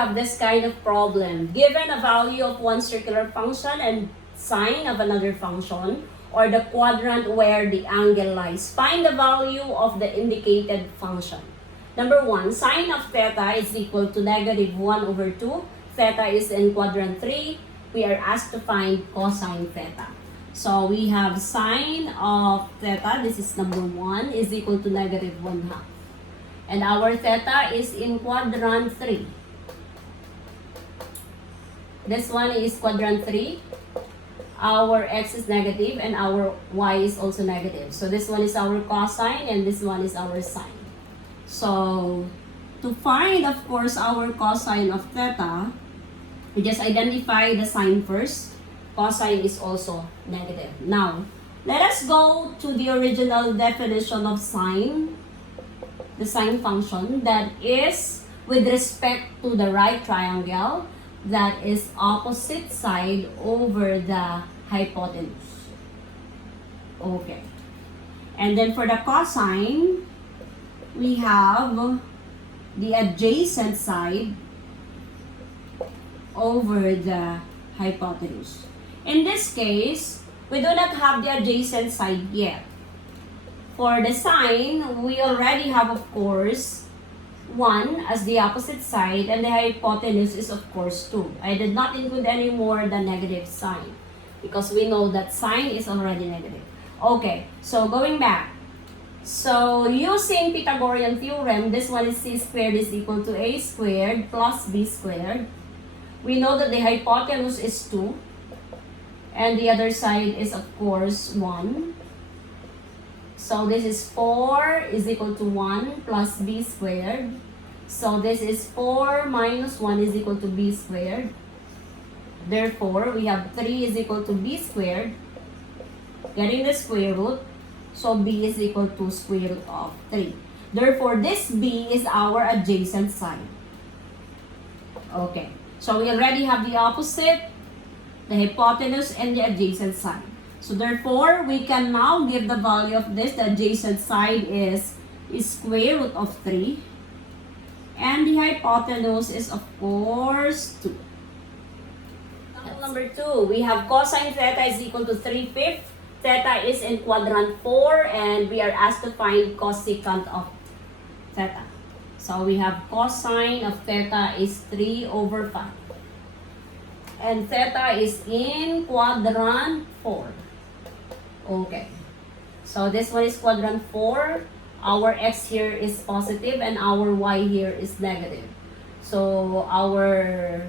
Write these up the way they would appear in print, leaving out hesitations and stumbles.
Have this kind of problem. Given a value of one circular function and sine of another function, or the quadrant where the angle lies, find the value of the indicated function. Number 1, sine of theta is equal to negative 1 over 2. Theta is in quadrant 3. We are asked to find cosine theta. So we have sine of theta, this is number 1, is equal to negative 1/2. And our theta is in quadrant 3. This one is quadrant 3. Our x is negative and our y is also negative. So this one is our cosine and this one is our sine. So to find, of course, our cosine of theta, we just identify the sine first. Cosine is also negative. Now, let us go to the original definition of sine, the sine function, that is with respect to the right triangle, that is opposite side over the hypotenuse. Okay. And then for the cosine, we have the adjacent side over the hypotenuse. In this case, we do not have the adjacent side yet. For the sine, we already have, of course, 1 as the opposite side, and the hypotenuse is of course 2. I did not include any more the negative sign because we know that sine is already negative. Okay, so going back. So using Pythagorean Theorem, this one is c squared is equal to a squared plus b squared. We know that the hypotenuse is 2 and the other side is of course 1. So this is 4 is equal to 1 plus b squared. So this is 4 minus 1 is equal to b squared. Therefore, we have 3 is equal to b squared. Getting the square root. So b is equal to square root of 3. Therefore, this b is our adjacent side. Okay. So we already have the opposite, the hypotenuse, and the adjacent side. So therefore, we can now give the value of this. The adjacent side is square root of 3. And the hypotenuse is of course 2. Number 2, we have cosine theta is equal to 3/5. Theta is in quadrant 4 and we are asked to find cosecant of theta. So we have cosine of theta is 3/5. And theta is in quadrant 4. Okay. So this one is quadrant 4. Our x here is positive and our y here is negative. So our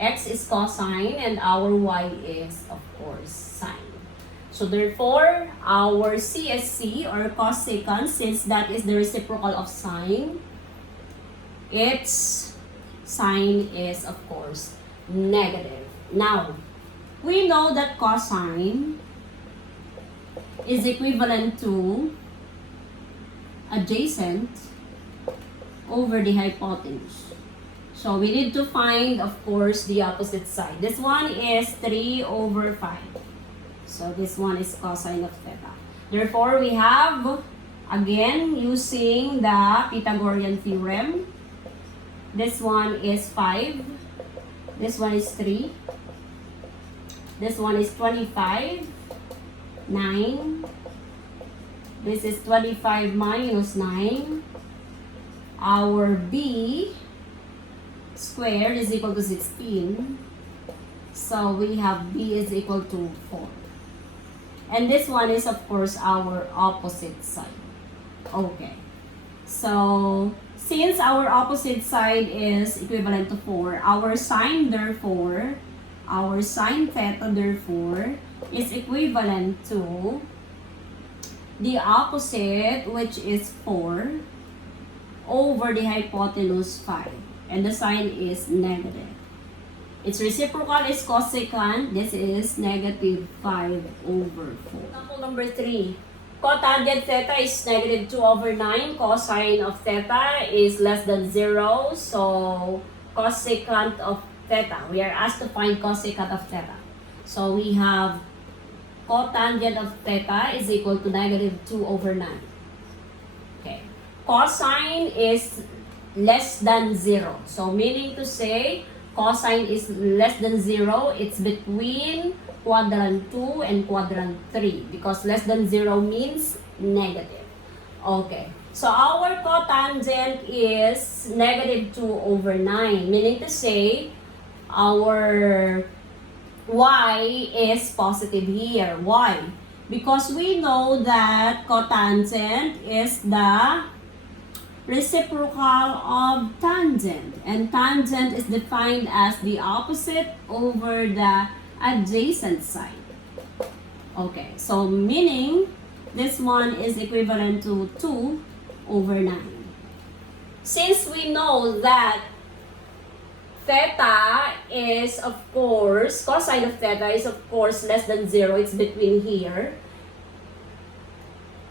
x is cosine and our y is of course sine. So therefore, our CSC or cosecant, since that is the reciprocal of sine, its sign is of course negative. Now, we know that cosine is equivalent to adjacent over the hypotenuse. So we need to find, of course, the opposite side. This one is 3/5. So this one is cosine of theta. Therefore, we have, again, using the Pythagorean Theorem, this one is 5. This one is 3. This one is 25. 9. This is 25 minus 9. Our b squared is equal to 16. So we have b is equal to 4. And this one is of course our opposite side. Okay. So since our opposite side is equivalent to 4, our sine therefore, our sine theta therefore is equivalent to the opposite, which is 4 over the hypotenuse 5. And the sign is negative. Its reciprocal is cosecant. This is negative 5/4. Example number 3. Cotangent theta is negative 2 over 9. Cosine of theta is less than 0. So, cosecant of theta. We are asked to find cosecant of theta. So, we have cotangent of theta is equal to negative 2 over 9. Okay. Cosine is less than 0. So, meaning to say, cosine is less than 0. It's between quadrant 2 and quadrant 3 because less than 0 means negative. Okay. So, our cotangent is negative 2 over 9. Meaning to say, our y is positive here. Why? Because we know that cotangent is the reciprocal of tangent. And tangent is defined as the opposite over the adjacent side. Okay, so meaning this one is equivalent to 2 over 9. Since we know that theta is of course, cosine of theta is of course less than 0, it's between here,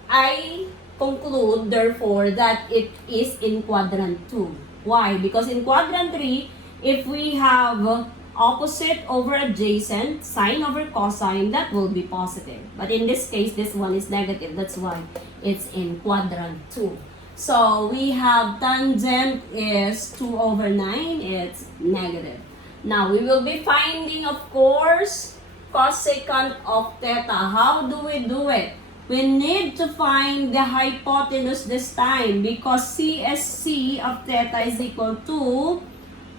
I conclude therefore that it is in quadrant 2. Why? Because in quadrant 3, if we have opposite over adjacent, sine over cosine, that will be positive. But in this case, this one is negative. That's why it's in quadrant 2. So we have tangent is 2 over 9. It's negative. Now, we will be finding, of course, cosecant of theta. How do we do it? We need to find the hypotenuse this time because CSC of theta is equal to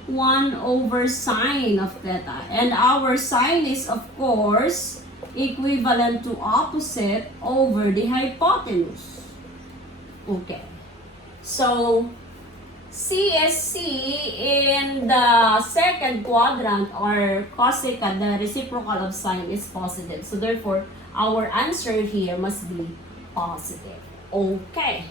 1 over sine of theta. And our sine is, of course, equivalent to opposite over the hypotenuse. Okay. So, CSC in the second quadrant or cosecant, the reciprocal of sine is positive. So, therefore, our answer here must be positive. Okay.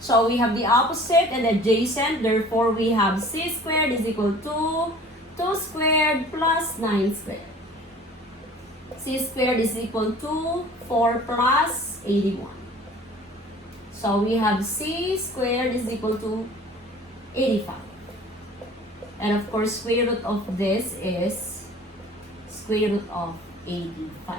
So, we have the opposite and adjacent. Therefore, we have c squared is equal to 2 squared plus 9 squared. C squared is equal to 4 plus 81. So, we have c squared is equal to 85. And of course, square root of this is square root of 85.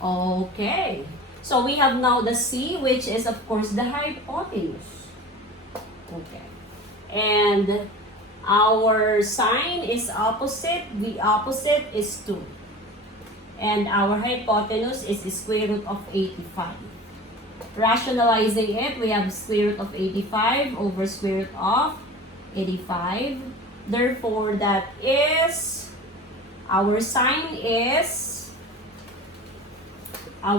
Okay. So, we have now the c, which is of course the hypotenuse. Okay. And our sine is opposite. The opposite is 2. And our hypotenuse is the square root of 85. Rationalizing it, we have square root of 85 over square root of 85. Therefore, that is, our sine is 2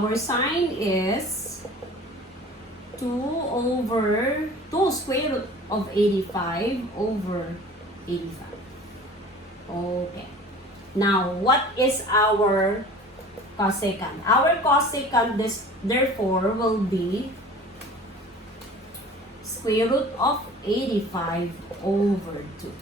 square root of 85 over 85. Okay. Now, what is our cosecant? Our cosecant, therefore, will be square root of 85 over 2.